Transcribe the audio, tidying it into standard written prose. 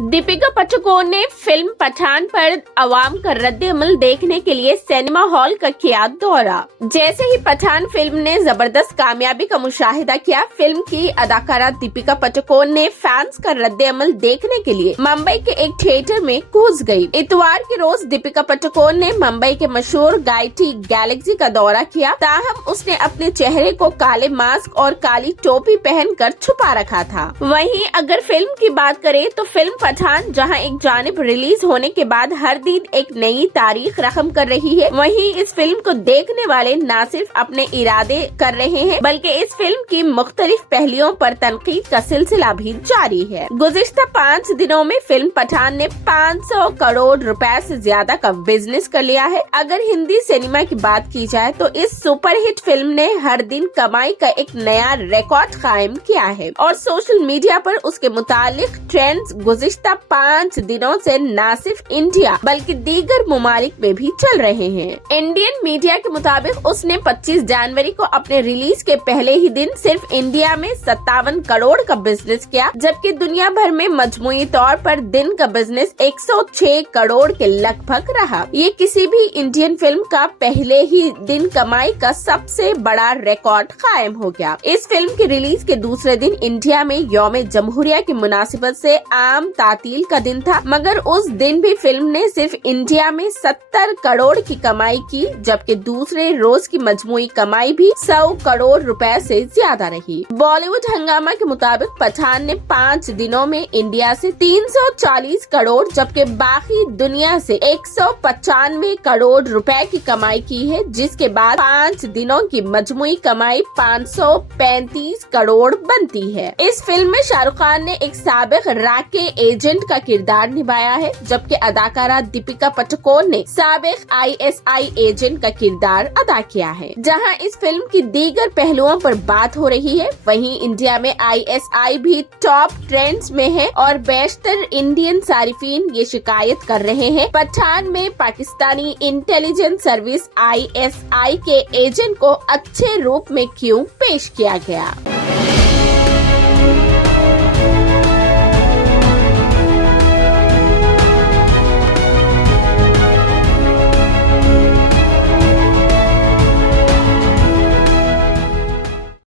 दीपिका पादुकोण ने फिल्म पठान पर अवाम का रद्द-ए-अमल देखने के लिए सिनेमा हॉल का किया दौरा। जैसे ही पठान फिल्म ने जबरदस्त कामयाबी का मुशाहिदा किया, फिल्म की अदाकारा दीपिका पादुकोण ने फैंस का रद्द-ए-अमल देखने के लिए मुंबई के एक थिएटर में कूद गयी। इतवार के रोज दीपिका पादुकोण ने मुंबई के मशहूर गायटी गैलेक्सी का दौरा किया, ताहम उसने अपने चेहरे को काले मास्क और काली टोपी पहनकर छुपा रखा था। वहीं अगर फिल्म की बात करें तो फिल्म पठान जहां एक जानिब रिलीज होने के बाद हर दिन एक नई तारीख रकम कर रही है, वहीं इस फिल्म को देखने वाले न सिर्फ अपने इरादे कर रहे हैं, बल्कि इस फिल्म की मुख्तलिफ पहलुओं पर तनकीद का सिलसिला भी जारी है। गुज़िश्ता 5 दिनों में फिल्म पठान ने 500 करोड़ रुपए से ज्यादा का बिजनेस कर लिया है। अगर हिंदी सिनेमा की बात की जाए तो इस सुपरहिट फिल्म ने हर दिन कमाई का एक नया रिकॉर्ड कायम किया है और सोशल मीडिया पर उसके मुतालिक ट्रेंड्स गुज़िश्ता 5 दिनों से न सिर्फ इंडिया बल्कि दीगर ममालिक में भी चल रहे हैं। इंडियन मीडिया के मुताबिक उसने 25 जनवरी को अपने रिलीज के पहले ही दिन सिर्फ इंडिया में 57 करोड़ का बिजनेस किया, जबकि दुनिया भर में मजमूई तौर पर दिन का बिजनेस 106 करोड़ के लगभग रहा। ये किसी भी इंडियन फिल्म का पहले ही दिन कमाई का सबसे बड़ा रिकॉर्ड कायम हो गया। इस फिल्म की रिलीज के दूसरे दिन इंडिया में यौम जमहूरिया की मुनासिबत से आम तातील का दिन था, मगर उस दिन भी फिल्म ने सिर्फ इंडिया में 70 करोड़ की कमाई की, जबकि दूसरे रोज की मजमूई कमाई भी 100 करोड़ रुपए से ज्यादा रही। बॉलीवुड हंगामा के मुताबिक पठान ने 5 दिनों में इंडिया से 340 करोड़ जबकि बाकी दुनिया से 195 करोड़ रुपए की कमाई की है, जिसके बाद 5 दिनों की मजमूई कमाई 535 करोड़ बनती है। इस फिल्म में शाहरुख खान ने एक साबिक राके एजेंट का किरदार निभाया है, जबकि अदाकारा दीपिका पादुकोण ने साबिक ISI एजेंट का किरदार अदा किया है। जहां इस फिल्म की दीगर पहलुओं पर बात हो रही है, वहीं इंडिया में ISI भी टॉप ट्रेंड्स में है और बेशतर इंडियन सारिफीन ये शिकायत कर रहे हैं पठान में पाकिस्तानी इंटेलिजेंस सर्विस ISI के एजेंट को अच्छे रूप में क्यों पेश किया गया।